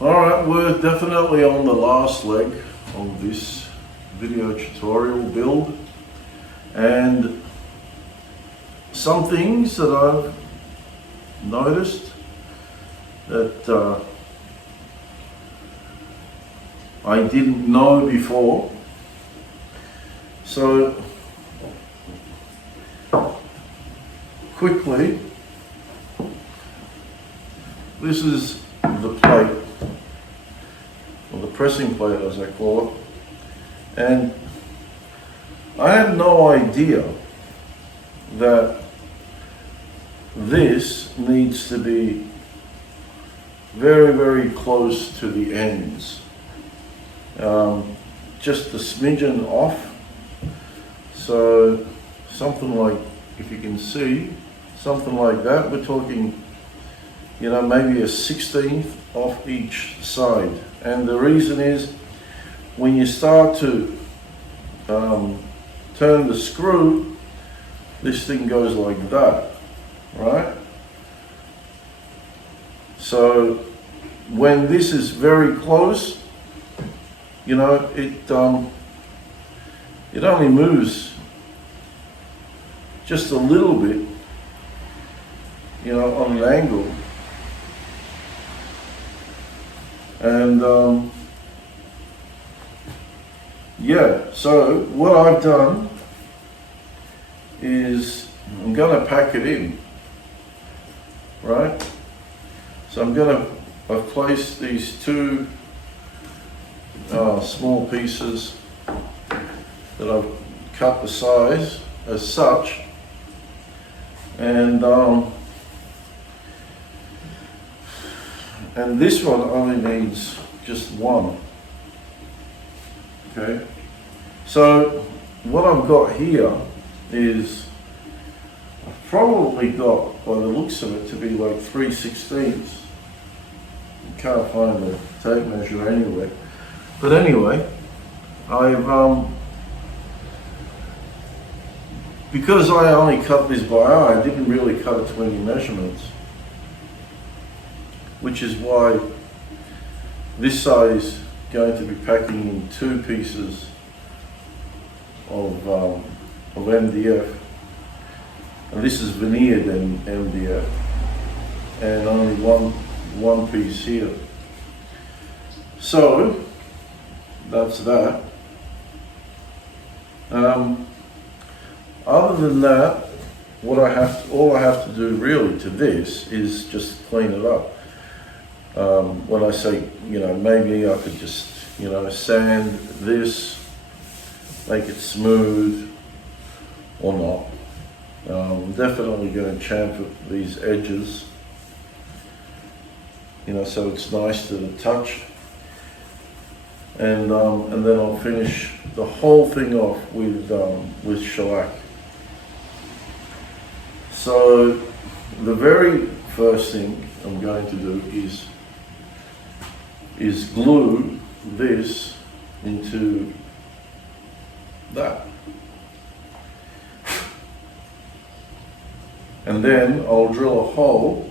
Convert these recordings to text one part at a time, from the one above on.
Alright, we're definitely on the last leg of this video tutorial build, and some things that I've noticed that I didn't know before. So quickly, this is the plate, or the pressing plate as I call it, and I had no idea that this needs to be very, very close to the ends, just a smidgen off. So something like, if you can see, something like that, we're talking, you know, maybe a 16th off each side. And the reason is, when you start to turn the screw, this thing goes like that, right? So when this is very close, you know, it only moves just a little bit, you know, on an angle. And yeah, so what I've done is I'm going to pack it in, right? So I've placed these two small pieces that I've cut the size as such, and this one only needs just one. Okay, so what I've got here is, I've probably got, by the looks of it, to be like 3/16. Can't find the tape measure anyway. But anyway, I've because I only cut this by eye, I didn't really cut it to any measurements, which is why this side is going to be packing in two pieces of MDF, and this is veneered MDF, and only one piece here. So that's that. Other than that, all I have to do really to this is just clean it up. When I say, you know, maybe I could just, you know, sand this, make it smooth, or not. I'm definitely going to chamfer these edges, you know, so it's nice to the touch. And then I'll finish the whole thing off with shellac. So the very first thing I'm going to do is glue this into that. And then I'll drill a hole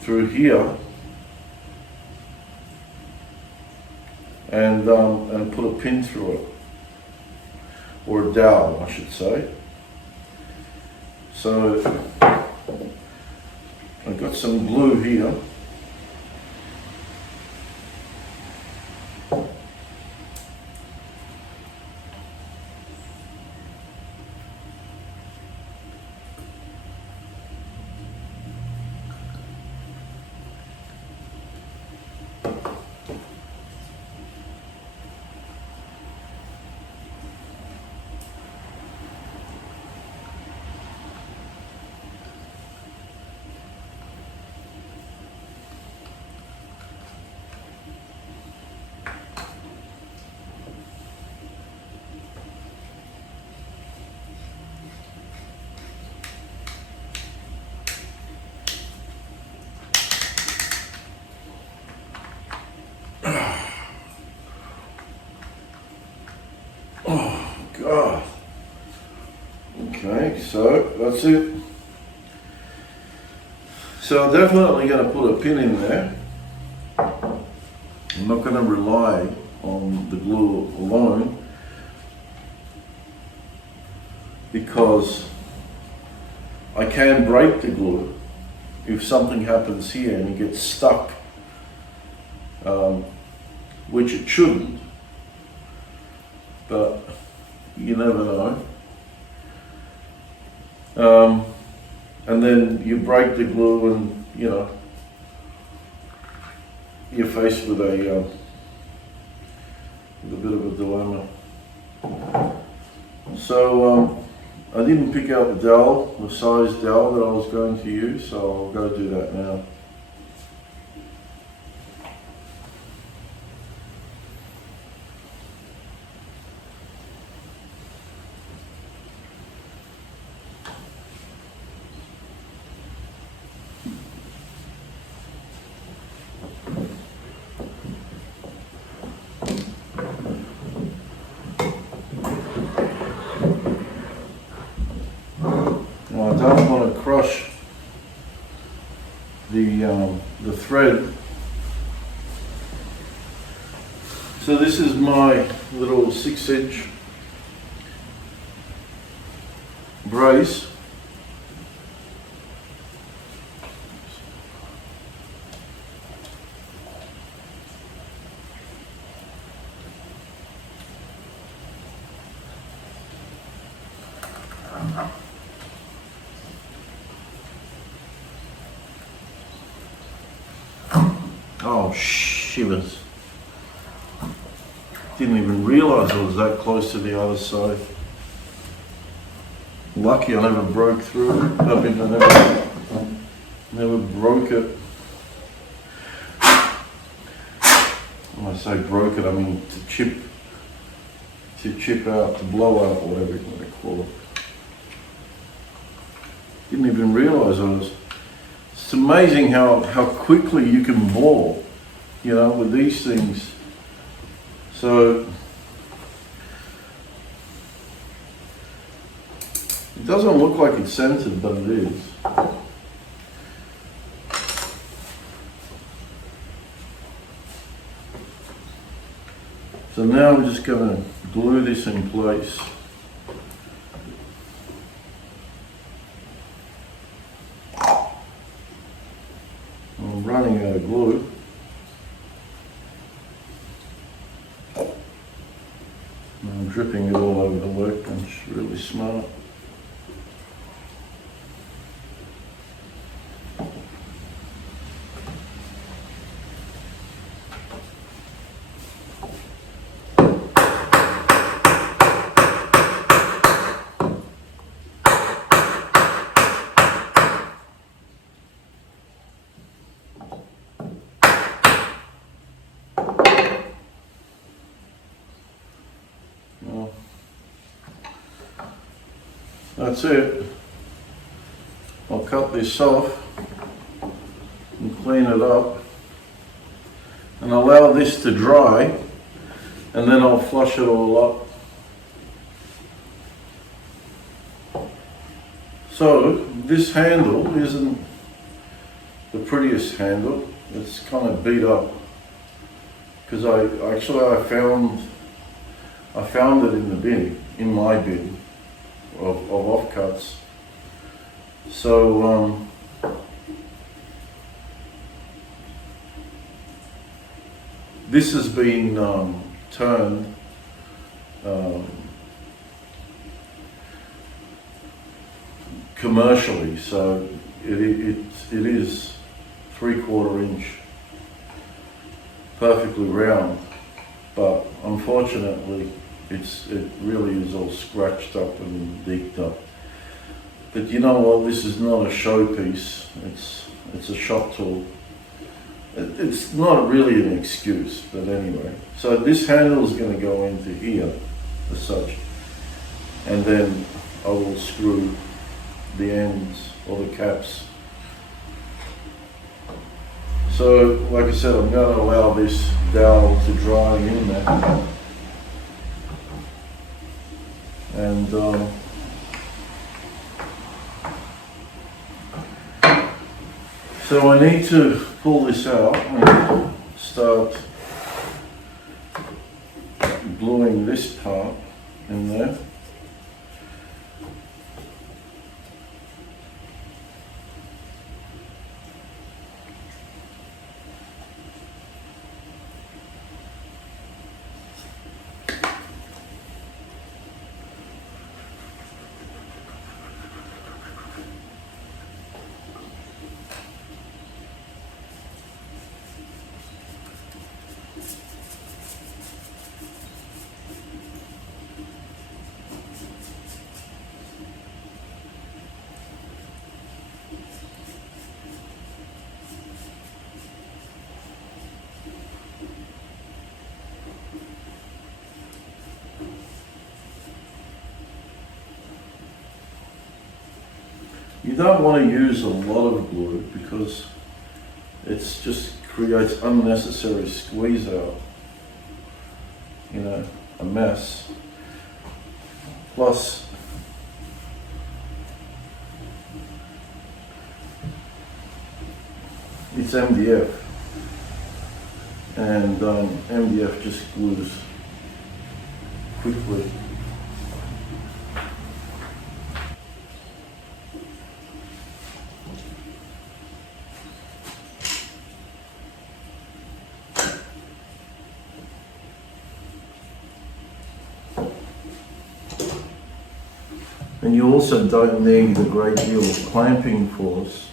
through here and put a pin through it, or a dowel, I should say. So I've got some glue here. Oh God. Okay, so that's it. So I'm definitely going to put a pin in there, I'm not going to rely on the glue alone, because I can break the glue if something happens here and it gets stuck, which it shouldn't, but you never know. And then you break the glue and, you know, you're faced with a bit of a dilemma. So I didn't pick out the dowel, the size dowel that I was going to use, so I'll go do that now. Now, I don't want to crush the thread. So this is my little 6-inch brace. Oh, shivers. Didn't even realise I was that close to the other side. Lucky I never broke through it. I mean, I never broke it. When I say broke it, I mean to chip out, to blow out, whatever you want to call it. Didn't even realise I was. It's amazing how quickly you can bore, you know, with these things. So it doesn't look like it's centered, but it is. So now I'm just going to glue this in place. I'm running out of glue. I'm dripping it all over the workbench, really smart. That's it. I'll cut this off and clean it up and allow this to dry, and then I'll flush it all up. So this handle isn't the prettiest handle. It's kind of beat up because I found it in the bin, in my bin of offcuts. So this has been turned commercially, so it is 3/4 inch, perfectly round, but unfortunately it really is all scratched up and deeked up. But you know what, this is not a showpiece, it's a shop tool. It's not really an excuse, but anyway. So this handle is going to go into here as such, and then I will screw the ends or the caps. So like I said, I'm going to allow this dowel to dry in there. And so I need to pull this out and start gluing this part in there. You don't want to use a lot of glue because it's just creates unnecessary squeeze out, you know, a mess. Plus, it's MDF, and MDF just glues quickly. And you also don't need a great deal of clamping force.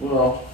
Well,